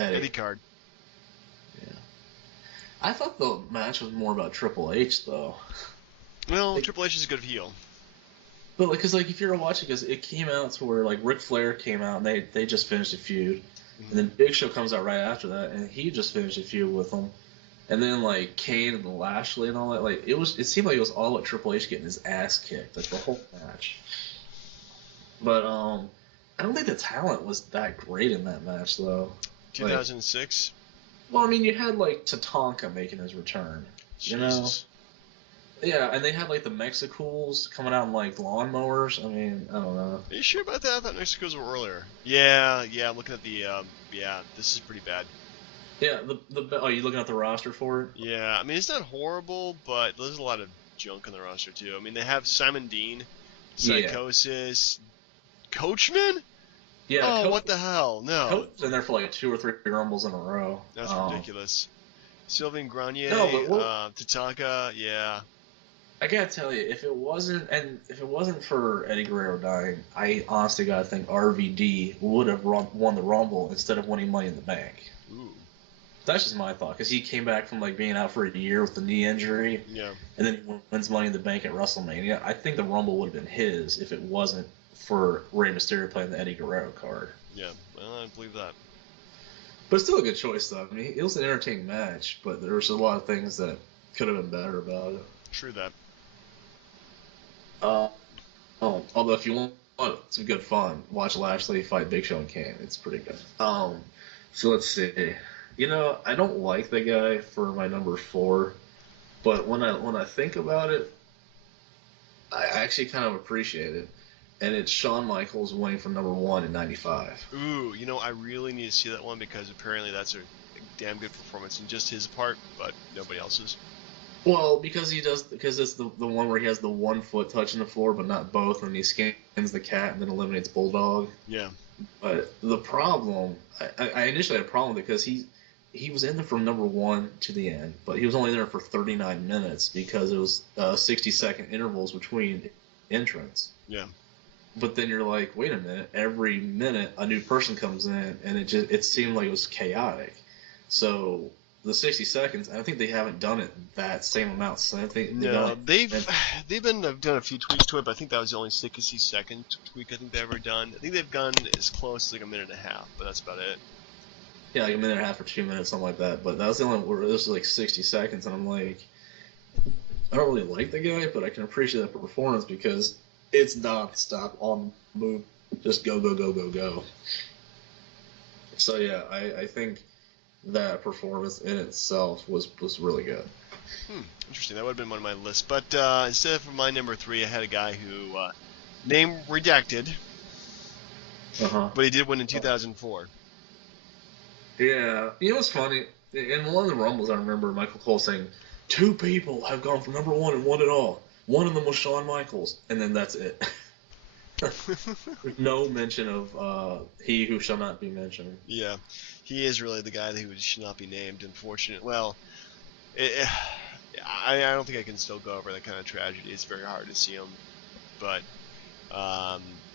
Eddie card. Yeah. I thought the match was more about Triple H, though. Well, Triple H is a good heel. But because if you're watching, because it came out to where Ric Flair came out and they just finished a feud, and then Big Show comes out right after that and he just finished a feud with them, and then Kane and Lashley and all that, it seemed like it was all about Triple H getting his ass kicked the whole match. But I don't think the talent was that great in that match though. Like, 2006. well, I mean, you had like Tatanka making his return, you know. Jesus. Yeah, and they had like the Mexicools coming out in like lawnmowers. I mean, I don't know. Are you sure about that? I thought Mexico's were earlier. Yeah, yeah. I'm looking at the. Yeah, this is pretty bad. Yeah, the oh, you looking at the roster for it? Yeah, I mean it's not horrible, but there's a lot of junk on the roster too. I mean they have Simon Dean, Yeah, Psychosis, Coachman. yeah. Oh, what the hell? No, Coach was in there for like 2 or 3 rumbles in a row. that's ridiculous. Sylvain Grenier, No, but Tatanka, yeah. I gotta tell you, if it wasn't for Eddie Guerrero dying, I honestly gotta think RVD would have won the Rumble instead of winning Money in the Bank. Ooh, That's just my thought, because he came back from like being out for a year with the knee injury, yeah. and then he wins Money in the Bank at WrestleMania. I think the Rumble would have been his if it wasn't for Rey Mysterio playing the Eddie Guerrero card. Yeah, well, I believe that. But it's still a good choice, though. I mean, it was an entertaining match, but there was a lot of things that could have been better about it. True that. Uh, although if you want some good fun, watch Lashley fight Big Show and Kane. It's pretty good. So let's see. You know, I don't like the guy for my number 4, but when I think about it, I actually kind of appreciate it. And it's Shawn Michaels winning from number 1 in '95. Ooh, you know I really need to see that one because apparently that's a damn good performance in just his part, but nobody else's. Well, because it's the one where he has the 1 foot touching the floor, but not both, and he skins the cat and then eliminates Bulldog. Yeah. But the problem, I initially had a problem because he was in there from number 1 to the end, but he was only there for 39 minutes because it was 60-second intervals between entrants. Yeah. But then you're like, wait a minute, every minute a new person comes in, and it seemed like it was chaotic. So the 60 seconds, I think they haven't done it that same amount since. They've been done a few tweaks to it, but I think that was the only 60-second tweak I think they've ever done. I think they've gone as close as like a minute and a half, but that's about it. Yeah, like a minute and a half or 2 minutes, something like that. But that was the only where this was like 60 seconds, and I'm like, I don't really like the guy, but I can appreciate that performance because it's non-stop on the move, just go go go go go. So yeah, I think that performance in itself was really good. Interesting. That would have been one of my lists. But instead of my number 3, I had a guy who, name redacted, but he did win in 2004. Yeah, you know what's funny? In one of the Rumbles, I remember Michael Cole saying, 2 people have gone from number 1 and won it all. One of them was Shawn Michaels, and then that's it. No mention of he who shall not be mentioned. Yeah, he is really the guy who should not be named. Unfortunate. Well, I don't think I can still go over that kind of tragedy. It's very hard to see him, but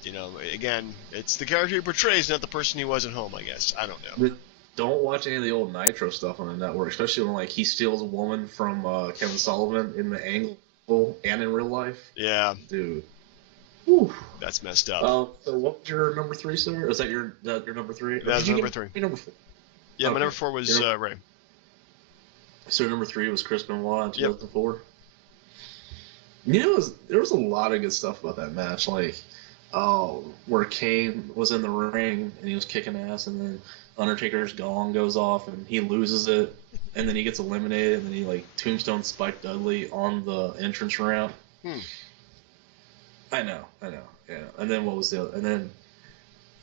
you know, again, it's the character he portrays, not the person he was at home. I guess I don't know. Don't watch any of the old Nitro stuff on the network, especially when like he steals a woman from Kevin Sullivan in the angle and in real life. Yeah, dude. Whew. That's messed up. So what's your number 3, sir? Is that your number 3? That's number 3. Number 4. Yeah, okay. My number 4 was Ray. So number 3 was Chris Benoit in 2004. Yep. You know, there was a lot of good stuff about that match, like where Kane was in the ring and he was kicking ass, and then Undertaker's gong goes off and he loses it, and then he gets eliminated, and then he like tombstones Spike Dudley on the entrance ramp. I know, yeah. And then what was the other? And then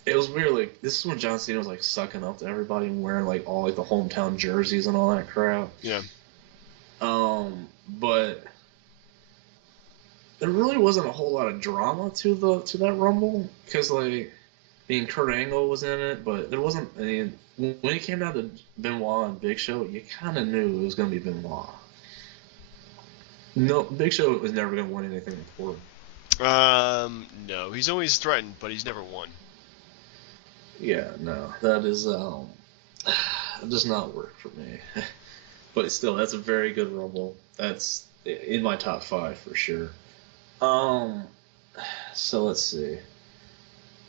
it was weird. Like this is when John Cena was like sucking up to everybody and wearing like all like the hometown jerseys and all that crap. Yeah. But there really wasn't a whole lot of drama to that Rumble because like, I mean, Kurt Angle was in it, but there wasn't. I mean, when it came down to Benoit and Big Show, you kind of knew it was going to be Benoit. No, Big Show was never going to win anything important. No, he's always threatened, but he's never won. Yeah, no, that is it does not work for me. But still, that's a very good Rumble. That's in my top 5 for sure. So let's see.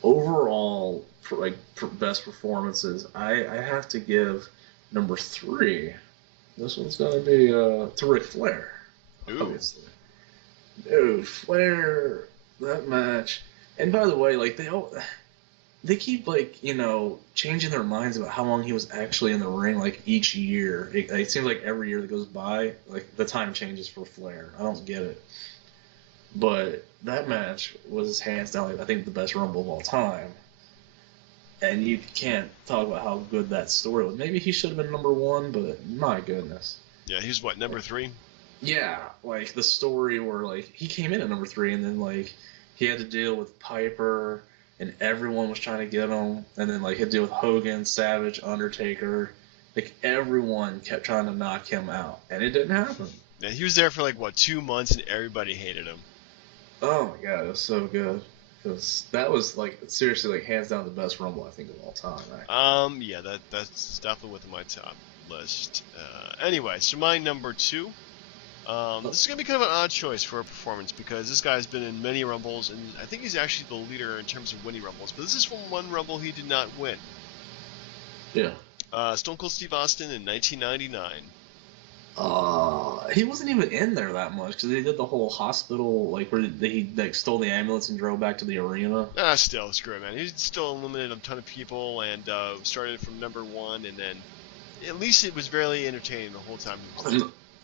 Overall, for best performances, I have to give number 3. This one's gonna be to Ric Flair. Ooh. Obviously. Dude, Flair, that match, And by the way, like they keep like changing their minds about how long he was actually in the ring like each year. It seems like every year that goes by, like the time changes for Flair. I don't get it. But that match was hands down, like, I think, the best Rumble of all time. And you can't talk about how good that story was. Maybe he should have been number one, but my goodness. Yeah, he's what, number 3? Yeah, like the story where like he came in at number 3, and then like he had to deal with Piper, and everyone was trying to get him, and then like he had to deal with Hogan, Savage, Undertaker. Like everyone kept trying to knock him out, and it didn't happen. Yeah, he was there for like what, 2 months, and everybody hated him. Oh my god, it was so good. Because that was like seriously like hands down the best Rumble I think of all time. Right? Yeah, that's definitely within my top list. Anyway, so my number 2. This is gonna be kind of an odd choice for a performance because this guy's been in many Rumbles, and I think he's actually the leader in terms of winning Rumbles. But this is from one Rumble he did not win. Yeah. Stone Cold Steve Austin in 1999. He wasn't even in there that much because they did the whole hospital, like where he like stole the ambulance and drove back to the arena. Still, screw it, man. He still eliminated a ton of people and started from number 1, and then at least it was very entertaining the whole time.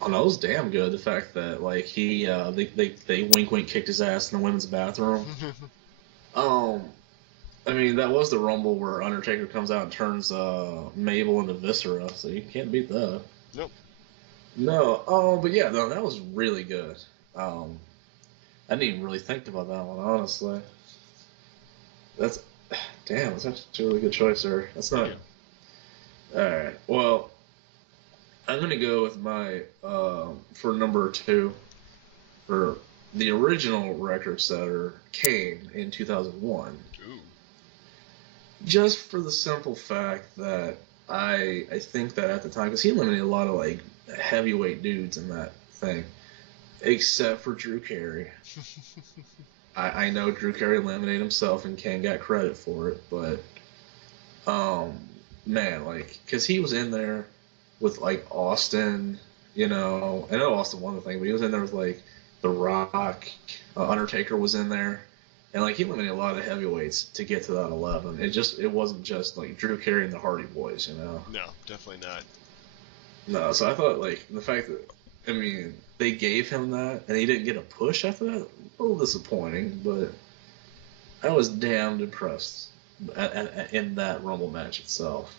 Oh no, it was damn good. The fact that like he they wink kicked his ass in the women's bathroom. I mean that was the Rumble where Undertaker comes out and turns Mabel into Viscera, so you can't beat that. Nope. No, but yeah, no, that was really good. I didn't even really think about that one, honestly. That's damn, that's actually a really good choice, sir. That's not. Yeah. All right. Well, I'm gonna go with my for number 2 for the original record setter, Kane, in 2001. Ooh. Just for the simple fact that I think that at the time, because he eliminated a lot of like heavyweight dudes in that thing, except for Drew Carey. I know Drew Carey eliminated himself and Kane got credit for it, but man, like, because he was in there with like Austin, I know Austin won the thing, but he was in there with like The Rock, Undertaker was in there, and like he eliminated a lot of heavyweights to get to that 11. It wasn't just like Drew Carey and the Hardy Boys, No, definitely not. No, so I thought like the fact that they gave him that and he didn't get a push after that, a little disappointing, but I was damned impressed in that Rumble match itself.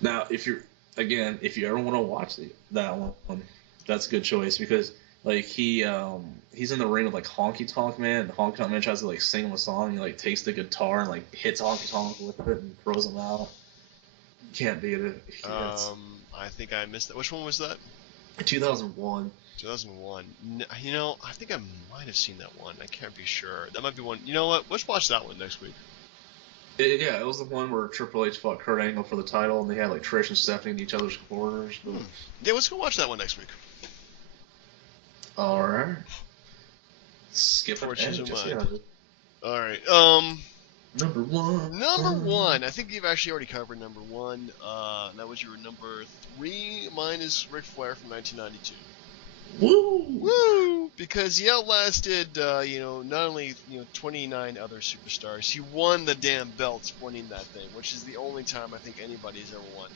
Now, if you ever want to watch that one, that's a good choice because like he's in the ring with like Honky Tonk Man, and Honky Tonk Man tries to like sing him a song. He like takes the guitar and like hits Honky Tonk with it and throws him out. Can't beat it. I think I missed that. Which one was that? 2001. 2001. I think I might have seen that one. I can't be sure. That might be one. You know what? Let's watch that one next week. It was the one where Triple H fought Kurt Angle for the title, and they had like Trish and Stephanie in each other's corners. But... Yeah, let's go watch that one next week. All right. Skip it. All right. Number 1. Number 1. I think you've actually already covered number 1. That was your number 3. Mine is Ric Flair from 1992. Woo! Woo! Because he outlasted, not only 29 other superstars, he won the damn belts winning that thing, which is the only time I think anybody's ever won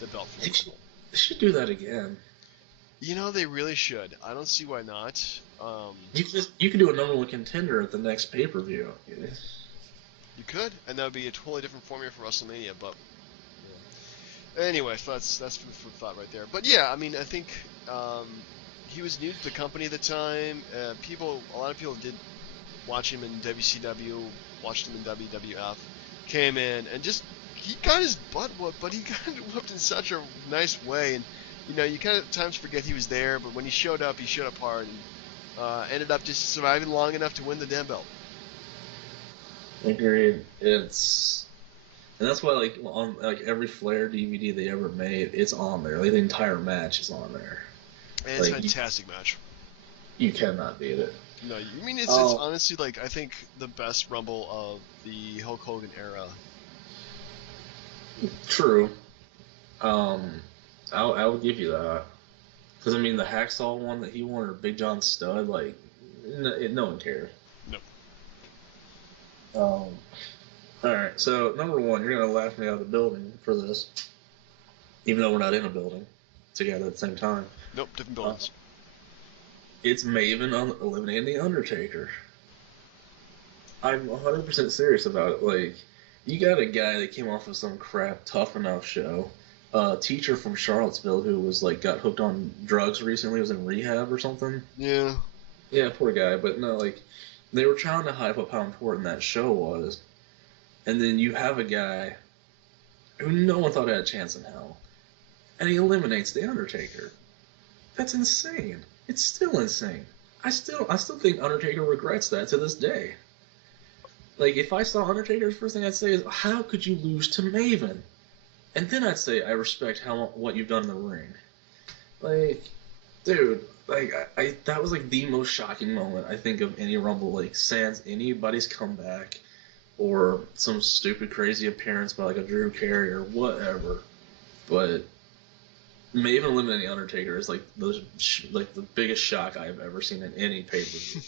the belt. They should do that again. They really should. I don't see why not. You could do a number 1 contender at the next pay-per-view. You could, and that would be a totally different formula for WrestleMania. But anyway, that's food for thought right there. But yeah, I think he was new to the company at the time. A lot of people did watch him in WCW, watched him in WWF, came in and he got his butt whooped, but he got it whooped in such a nice way. And you kind of at times forget he was there, but when he showed up hard and ended up just surviving long enough to win the damn belt. Agreed. And that's why like on like every Flair DVD they ever made, it's on there. Like the entire match is on there. And it's a fantastic match. You cannot beat it. No, it's honestly like I think the best Rumble of the Hulk Hogan era. True. I would give you that. Because the Hacksaw one that he won, or Big John Studd, like no one cared. No. All right, so number one, you're gonna laugh me out of the building for this, even though we're not in a building together at the same time. Nope, different Uh, buildings. it's Maven eliminating the Undertaker. I'm 100% serious about it. Like, you got a guy that came off of some crap Tough Enough show, a teacher from Charlottesville who was like got hooked on drugs recently, was in rehab or something. Yeah. Yeah, poor guy. But no, like, they were trying to hype up how important that show was, and then you have a guy who no one thought had a chance in hell, and he eliminates the Undertaker. That's insane. It's still insane. I still think Undertaker regrets that to this day. Like, if I saw Undertaker, the first thing I'd say is, how could you lose to Maven? And then I'd say, I respect what you've done in the ring. Like, dude, like, I that was like the most shocking moment I think of any Rumble, like, sans anybody's comeback or some stupid crazy appearance by like a Drew Carey or whatever. But Maven eliminating Undertaker is like the biggest shock I've ever seen in any pay per view.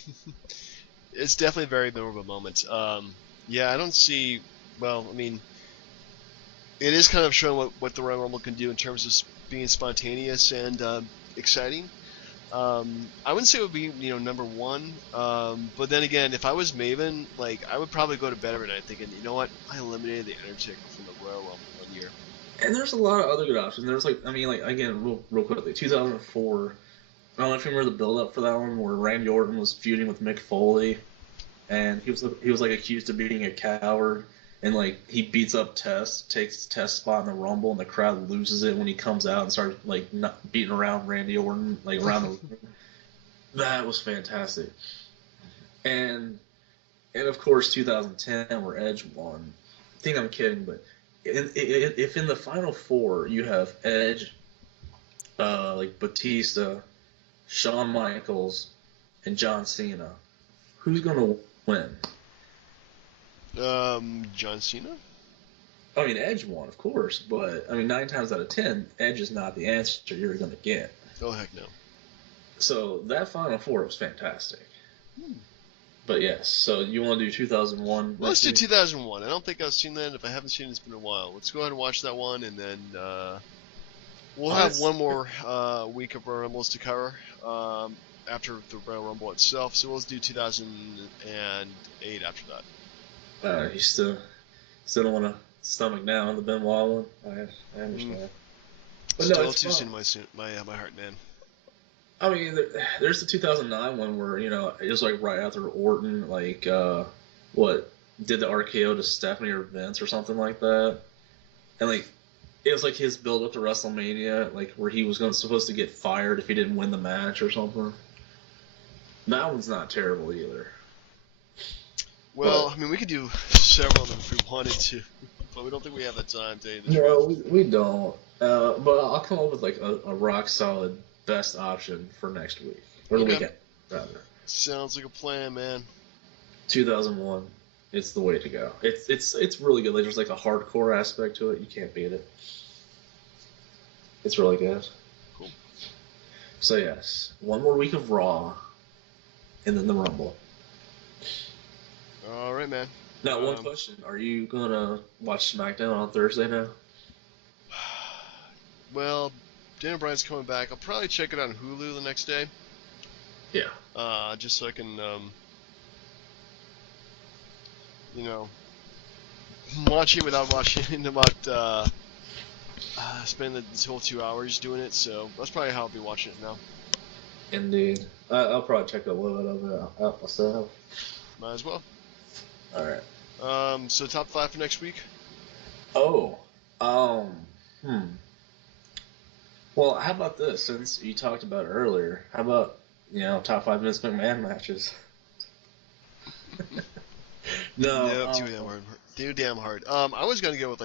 It's definitely a very memorable moment. Yeah, I don't see. Well, I mean, it is kind of showing what the Royal Rumble can do in terms of being spontaneous and exciting. I wouldn't say it would be number one, but then again, if I was Maven, like I would probably go to bed every night thinking, you know what, I eliminated the Undertaker from the Royal Rumble one year. And there's a lot of other good options. There's like, I mean, like again, real quickly, 2004. I don't know if you remember the build-up for that one where Randy Orton was feuding with Mick Foley, and he was like accused of being a coward, and like he beats up Test, takes Test's spot in the Rumble, and the crowd loses it when he comes out and starts like not beating around Randy Orton like around the room. That was fantastic. And of course 2010 where Edge won. I think I'm kidding, but if in the final four you have Edge, like Batista, Shawn Michaels, and John Cena, who's gonna win? John Cena? I mean, Edge won, of course, but I mean, 9 times out of 10, Edge is not the answer you're gonna get. Oh heck no. So that final four was fantastic. But yes, so you want to do 2001? Well, let's do 2001. I don't think I've seen that. If I haven't seen it, it's been a while. Let's go ahead and watch that one, and then we'll have one more week of Royal Rumbles to cover after the Royal Rumble itself. So we'll do 2008 after that. You still don't want to stomach down the Benoit one. I understand. But Still no, it's too fun. soon in my heart, man. I mean, there's the 2009 one where it was like right after Orton did the RKO to Stephanie or Vince or something like that, and like it was like his build up to WrestleMania, like where he was supposed to get fired if he didn't win the match or something. That one's not terrible either. Well, I mean, we could do several of them if we wanted to, but we don't think we have the time today. No, we don't. But I'll come up with like a rock solid best option for next week or the weekend rather. Sounds like a plan, man. 2001, it's the way to go. It's really good. Like, there's like a hardcore aspect to it. You can't beat it. It's really good. Cool. So yes, one more week of Raw, and then the Rumble. All right, man. Now, one question: are you gonna watch SmackDown on Thursday now? Well, Daniel Bryan's coming back. I'll probably check it on Hulu the next day. Yeah. Just so I can, watch it without spending this whole 2 hours doing it. So that's probably how I'll be watching it now. Indeed. I'll probably check a little bit of it out myself. Might as well. All right. So top 5 for next week. Oh. Well, how about this? Since you talked about it earlier, how about top 5 Vince McMahon matches? No. Yeah, too damn hard. I was gonna go with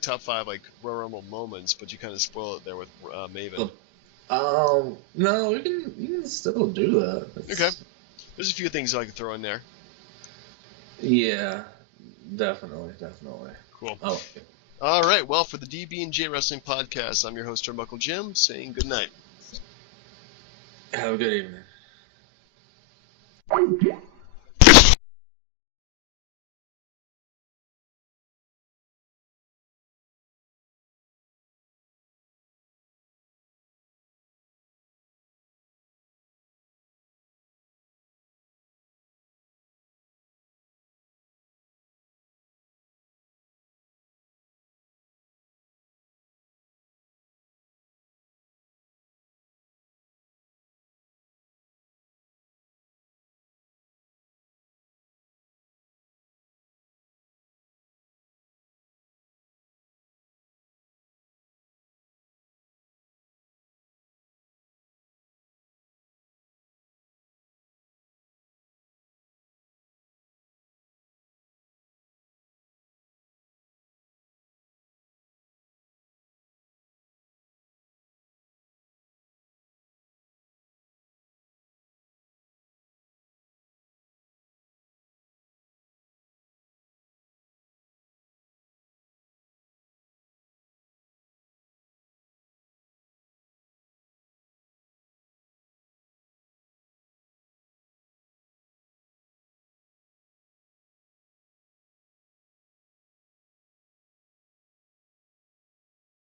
top 5 Royal Rumble moments, but you kind of spoiled it there with Maven. No, you can still do that. Okay. There's a few things I can throw in there. Yeah, definitely. Cool. Oh. All right. Well, for the DB&J Wrestling Podcast, I'm your host, Turnbuckle Jim, saying good night. Have a good evening.